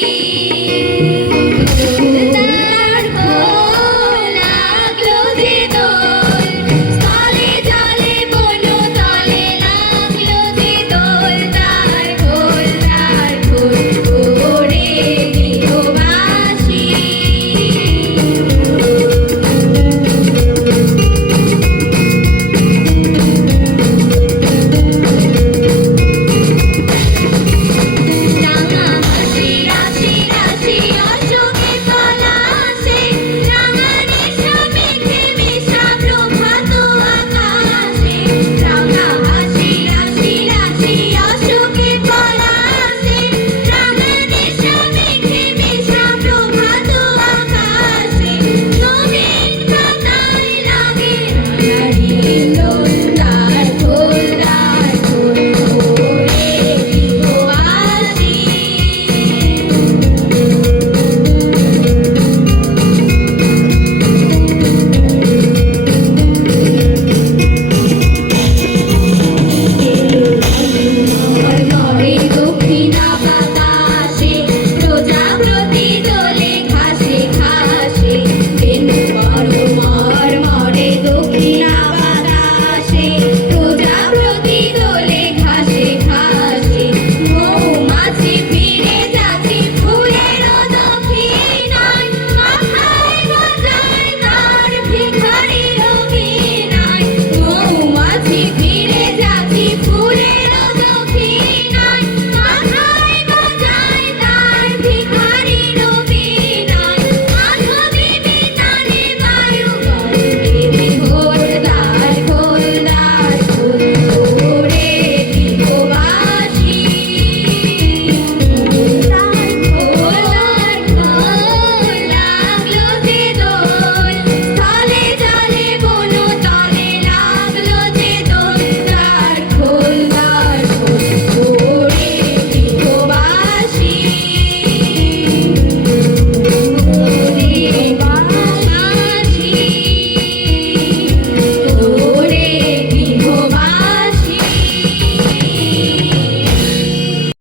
Thank you.